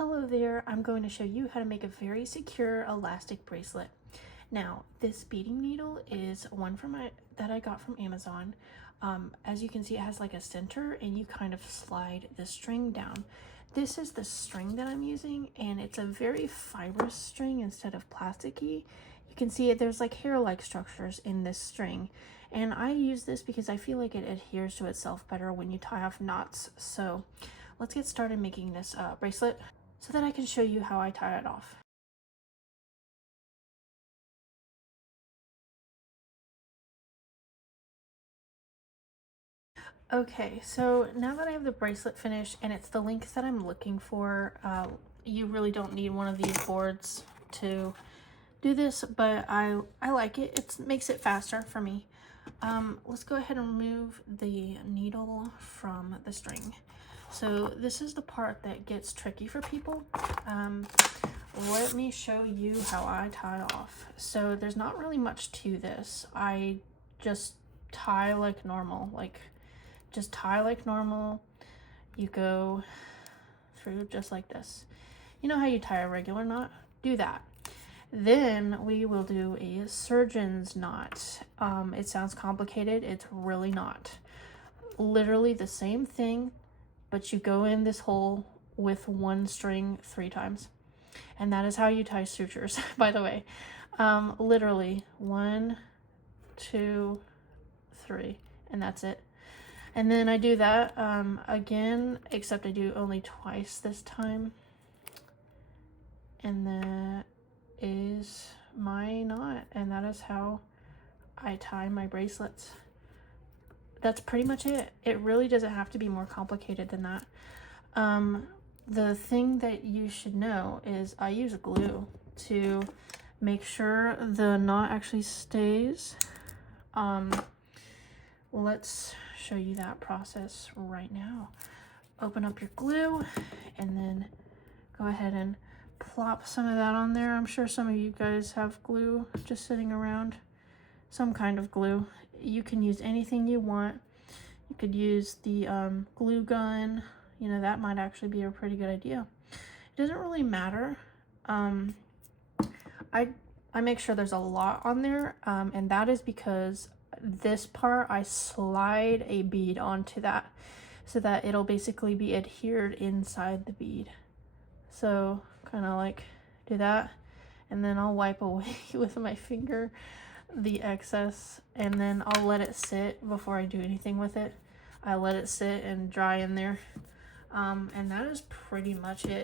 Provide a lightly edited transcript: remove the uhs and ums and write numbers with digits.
Hello there, I'm going to show you how to make a very secure elastic bracelet. Now, this beading needle is one that I got from Amazon. As you can see, it has like a center and you kind of slide the string down. This is the string that I'm using, and it's a very fibrous string instead of plasticky. You can see there's like hair-like structures in this string. And I use this because I feel like it adheres to itself better when you tie off knots. So let's get started making this bracelet so that I can show you how I tie it off. Okay, so now that I have the bracelet finished and it's the length that I'm looking for, you really don't need one of these boards to do this, but I like it. It makes it faster for me. Let's go ahead and remove the needle from the string. So this is the part that gets tricky for people. Let me show you how I tie off. So there's not really much to this. I just tie like normal, just tie like normal. You go through just like this. You know how you tie a regular knot? Do that. Then we will do a surgeon's knot. It sounds complicated. It's really not. Literally the same thing, but you go in this hole with one string 3 times. And that is how you tie sutures, by the way. Literally 1, 2, 3, and that's it. And then I do that again, except I do only twice this time. And that is my knot, and that is how I tie my bracelets. That's pretty much it. It really doesn't have to be more complicated than that. The thing that you should know is I use glue to make sure the knot actually stays. Let's show you that process right now. Open up your glue and then go ahead and plop some of that on there. I'm sure some of you guys have glue just sitting around, some kind of glue. You can use anything you want. You could use the glue gun. You know, that might actually be a pretty good idea. It doesn't really matter. I make sure there's a lot on there, and that is because this part I slide a bead onto that so that it'll basically be adhered inside the bead. So kind of like do that, and then I'll wipe away with my finger the excess, and then I'll let it sit before I do anything with it. I let it sit and dry in there. And that is pretty much it.